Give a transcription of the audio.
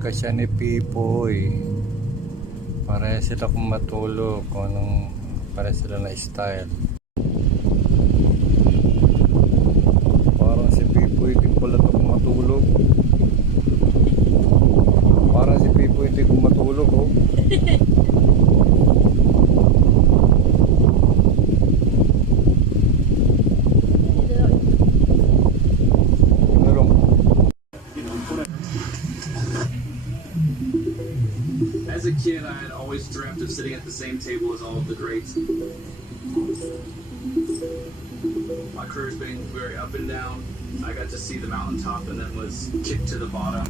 talaga siya ni Pipoy. Pareha sila kung matulog, kung anong pareha sila na style. Parang si Pipoy hindi pala ito kung matulog. Parang si Pipoy hindi kung matulog, oh. As a kid, I had always dreamt of sitting at the same table as all of the greats. My career's been very up and down. I got to see the mountaintop and then was kicked to the bottom.